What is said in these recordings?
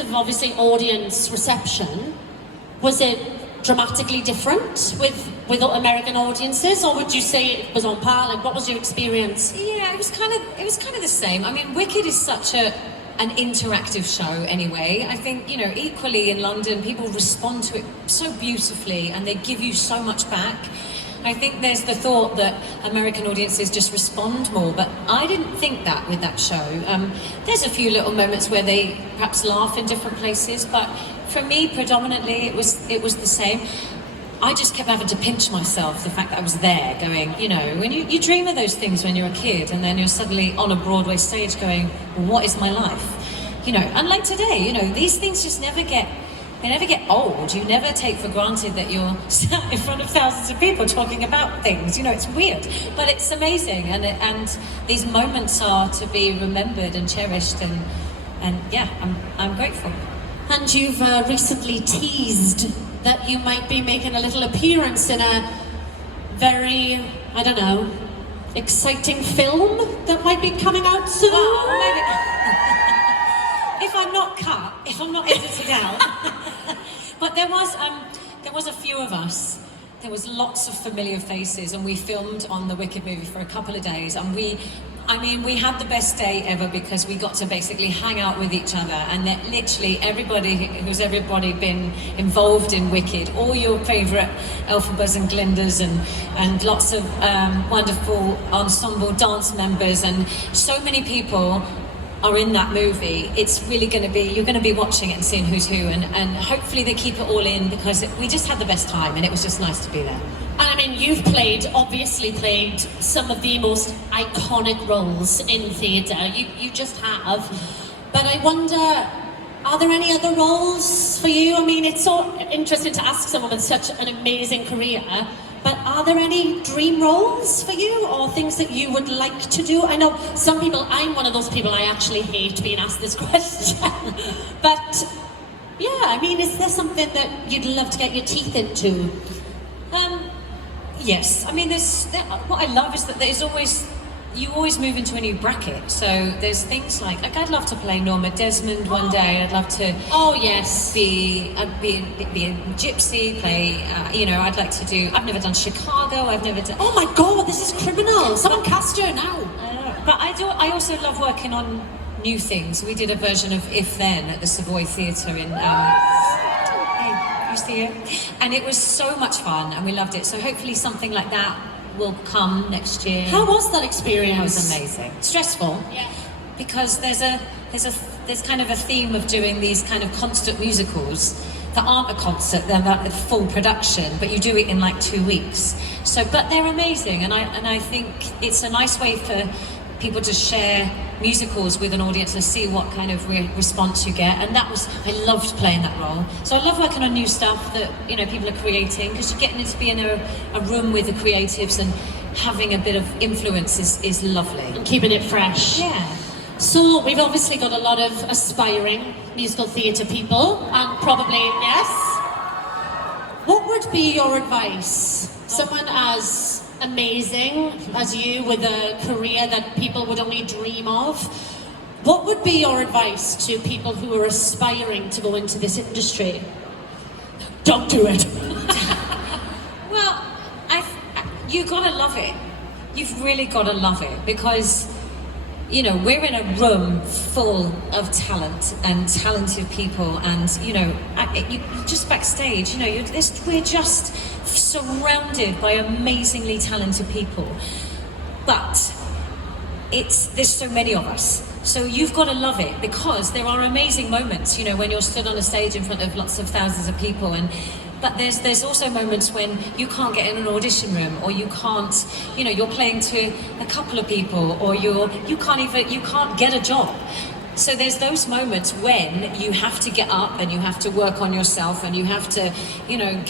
of obviously audience reception, was it dramatically different with American audiences, or would you say it was on par? Like, what was your experience? Yeah, it was kind of the same. I mean, Wicked is such an interactive show anyway. I think, you know, equally in London, people respond to it so beautifully and they give you so much back. I think there's the thought that American audiences just respond more, but I didn't think that with that show. There's a few little moments where they perhaps laugh in different places, but for me, predominantly, it was the same. I just kept having to pinch myself, the fact that I was there going, you know, when you dream of those things when you're a kid, and then you're suddenly on a Broadway stage going, well, what is my life? You know, unlike today, you know, these things just never get old. You never take for granted that you're sat in front of thousands of people talking about things. You know, it's weird, but it's amazing, and these moments are to be remembered and cherished, and yeah, I'm grateful. And you've recently teased that you might be making a little appearance in a very, I don't know, exciting film that might be coming out soon. Well, maybe. If I'm not edited out. But there was a few of us. There was lots of familiar faces, and we filmed on the Wicked movie for a couple of days, and we had the best day ever because we got to basically hang out with each other, and that literally who's been involved in Wicked, all your favourite Elphabas and Glindas and lots of wonderful ensemble dance members, and so many people are in that movie. It's really you're going to be watching it and seeing who's who, and hopefully they keep it all in, because we just had the best time and it was just nice to be there. And I mean, you've obviously played some of the most iconic roles in theatre. You just have. But I wonder, are there any other roles for you? I mean, it's so interesting to ask someone with such an amazing career, but are there any dream roles for you, or things that you would like to do? I know some people, I'm one of those people, I actually hate being asked this question. But yeah, I mean, is there something that you'd love to get your teeth into? Yes, I mean, what I love is that you always move into a new bracket. So there's things like I'd love to play Norma Desmond one day. I'd love to. Oh yes. Be a gypsy. Play. You know, I'd like to do. I've never done Chicago. I've never done. Oh my God, this is criminal. Someone cast her now. But I also love working on new things. We did a version of If Then at the Savoy Theatre in. And it was so much fun, and we loved it. So hopefully something like that will come next year. How was that experience? It was amazing. Stressful, yeah, because there's kind of a theme of doing these kind of concert musicals that aren't a concert, they're not a full production, but you do it in like 2 weeks. So, but they're amazing, and I think it's a nice way for people to share musicals with an audience and see what kind of response you get. And I loved playing that role. So I love working on new stuff that, you know, people are creating, because you're getting to be in a room with the creatives and having a bit of influence is lovely. And keeping it fresh. Yeah. So we've obviously got a lot of aspiring musical theatre people, and probably, yes. What would be your advice? Someone as amazing as you, with a career that people would only dream of, what would be your advice to people who are aspiring to go into this industry? Don't do it. Well, you gotta love it. You've really gotta love it, because, you know, we're in a room full of talent and talented people, and, you know, just backstage, you know, we're just surrounded by amazingly talented people. But there's so many of us. So you've got to love it, because there are amazing moments, you know, when you're stood on a stage in front of lots of thousands of people, but there's also moments when you can't get in an audition room, or you can't, you know, you're playing to a couple of people, or you can't get a job. So there's those moments when you have to get up and you have to work on yourself, and you have to, you know,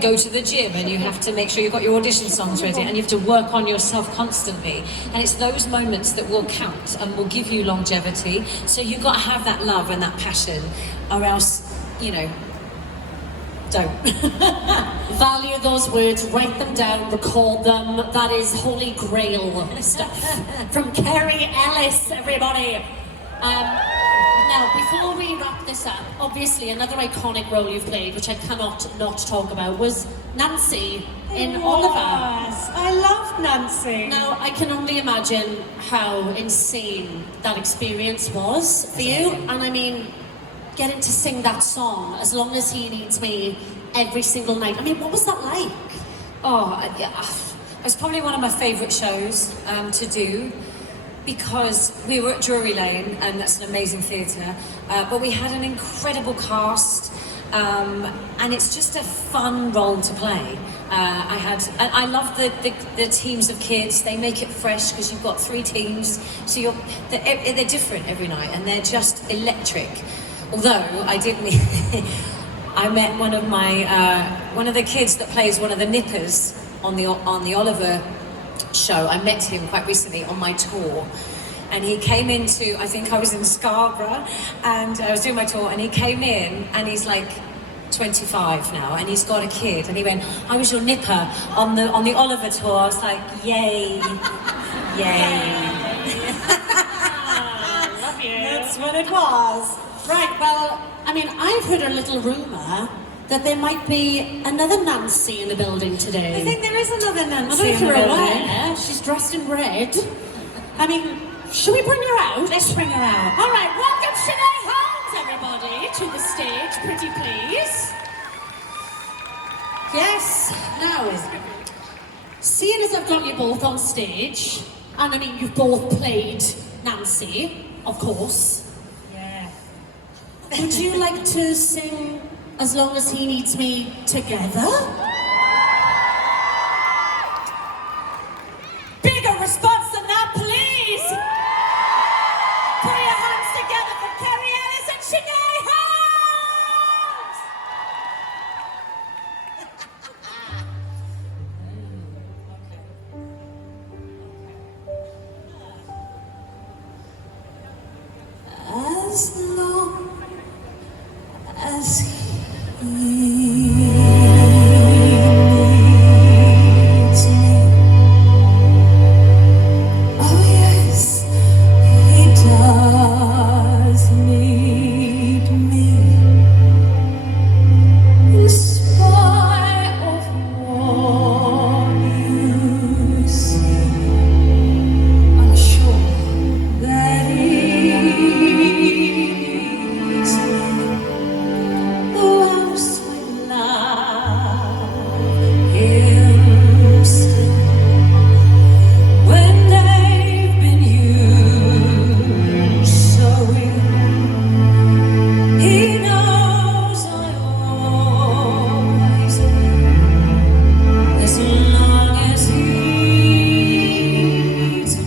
go to the gym, and you have to make sure you've got your audition songs ready, and you have to work on yourself constantly. And it's those moments that will count and will give you longevity. So you've got to have that love and that passion, or else, you know, don't. Value those words, write them down, record them. That is holy grail stuff. From Kerry, Ellis, everybody. Now, before we wrap this up, obviously another iconic role you've played, which I cannot not talk about, was Nancy in Oliver. I loved Nancy. Now, I can only imagine how insane that experience was for you. And I mean, getting to sing that song, As Long As He Needs Me, every single night. I mean, what was that like? It was probably one of my favourite shows to do, because we were at Drury Lane, and that's an amazing theatre, but we had an incredible cast, and it's just a fun role to play. I love the teams of kids. They make it fresh because you've got 3 teams, so they're different every night, and they're just electric. Although I did meet, I met one of the kids that plays one of the nippers on the Oliver show. I met him quite recently on my tour, and he came into, I think I was in Scarborough, and I was doing my tour, and he came in, and he's like 25 now, and he's got a kid, and he went, I was your nipper on the Oliver tour. I was like, yay, yay. Love you. That's what it was. Right, well, I mean, I've heard a little rumour that there might be another Nancy in the building today. I think there is another Nancy. I don't know if you're aware, she's dressed in red. I mean, should we bring her out? Let's bring her out. All right, welcome Sinead Holmes, everybody, to the stage, pretty please. Yes, now, seeing as I've got you both on stage, and I mean, you've both played Nancy, of course. Yeah. Would you like to sing As Long As He Needs Me together? Bigger response than that, please! Put your hands together for Kerry, Ellis and Sinead Holmes! As long as he needs me. Oh yes, he does need me. In spite of what you see, I'm sure that he needs me. Those with love him still, when they've been used so ill. He knows I always will, as long as he needs me.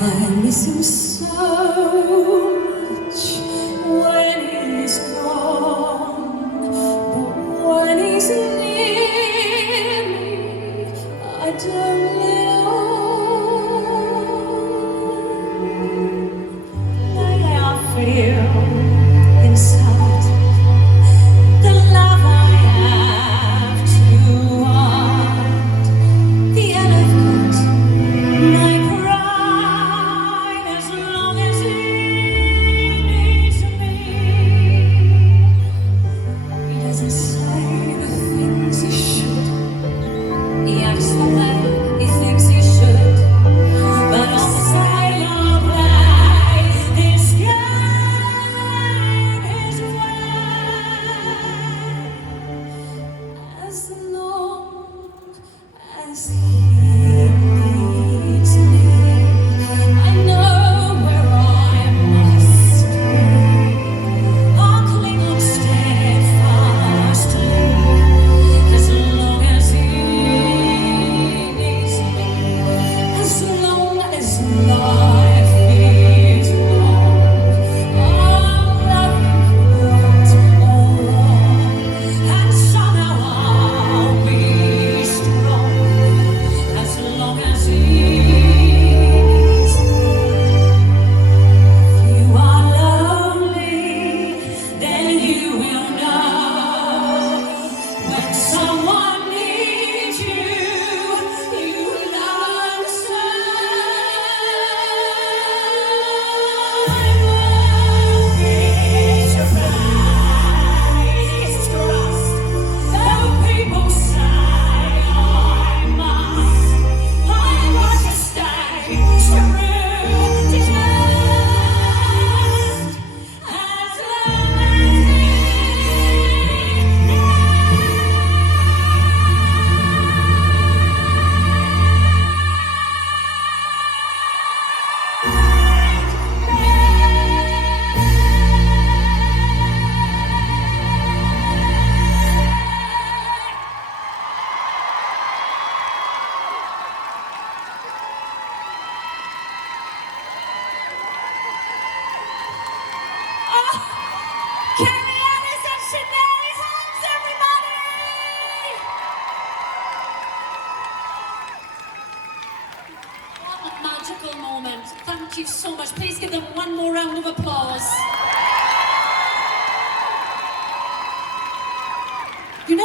I miss him so much when he's gone, but when he's near me, I don't let on. I feel inside the love I have to want, the elephant, my pride, as long as he needs me. He doesn't say the things he should. He acts the way he thinks he should. But on the side of life, this guy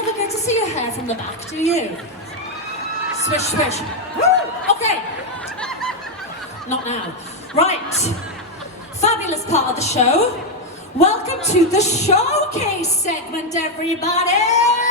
never get to see your hair from the back, do you? Swish, swish. Woo! Okay. Not now. Right. Fabulous part of the show. Welcome to the showcase segment, everybody!